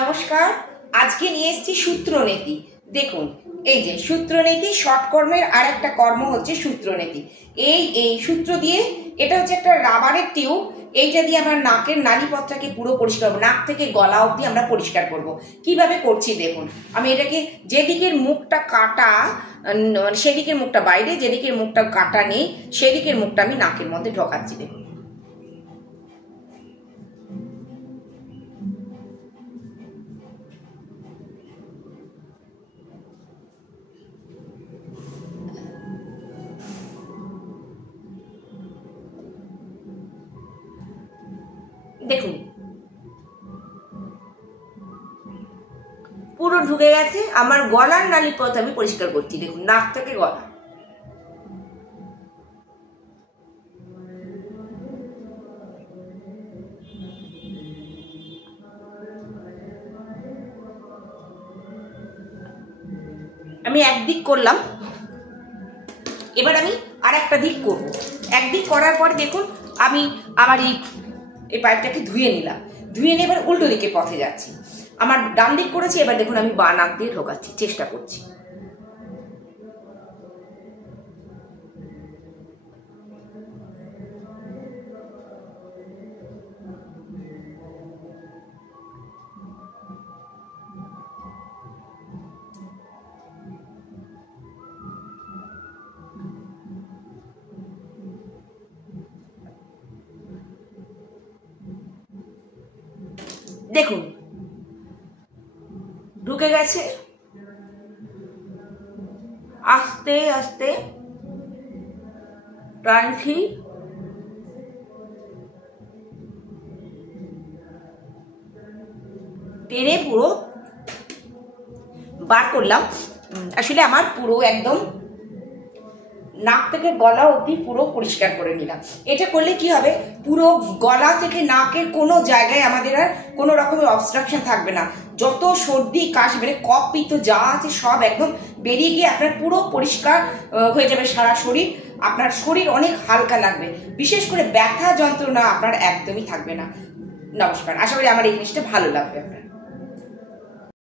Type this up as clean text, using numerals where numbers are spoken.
নমস্কার। আজকে নিয়ে এসেছি সূত্রনীতি। দেখুন, এই যে সূত্রনীতি ষটকর্মের আর একটা কর্ম হচ্ছে সূত্রনীতি। এই সূত্র দিয়ে, এটা হচ্ছে একটা রাবারের টিউব, এইটা দিয়ে আমরা নাকের নালীপথটাকে পুরো পরিষ্কার করবো, নাক থেকে গলা অবধি আমরা পরিষ্কার করব। কিভাবে করছি দেখুন। আমি এটাকে, যেদিকের মুখটা কাটা সেদিকের মুখটা বাইরে, যেদিকের মুখটা কাটা নেই সেদিকের মুখটা আমি নাকের মধ্যে ঢোকাচ্ছি। দেখুন, দেখুন পুরো ঢুকে গেছে। আমার গলার নালীর পথ আমি পরিষ্কার করছি। দেখুন, নাক থেকে গলা। আমি একদিক করলাম, এবার আমি আর একটা দিক করব। একদিক করার পর দেখুন, আমি আবার এই পাইপটাকে ধুয়ে নিলাম। ধুয়ে নিয়ে এবার উল্টো দিকে পথে যাচ্ছি। আমার ডান দিক করেছি, এবার দেখুন আমি বাঁ নাক দিয়ে ঢোকাচ্ছি, চেষ্টা করছি। দেখুন ঢুকে গেছে। আস্তে আস্তে টানছি, টেনে পুরো বার করলাম। আসলে আমার পুরো একদম নাক থেকে গলা অবধি পুরো পরিষ্কার করে নিলাম। এটা করলে কি হবে, পুরো গলা থেকে নাকের কোনো জায়গায় আমাদের আর কোনো রকমের অবস্ট্রাকশন থাকবে না। যত সর্দি কাশ, মানে কফ পিত্ত যা আছে সব একদম বেরিয়ে গিয়ে আপনার পুরো পরিষ্কার হয়ে যাবে সারা শরীর। আপনার শরীর অনেক হালকা লাগবে, বিশেষ করে ব্যথা যন্ত্রণা আপনার একদমই থাকবে না। নমস্কার, আশা করি আমার এই জিনিসটা ভালো লাগবে আপনার।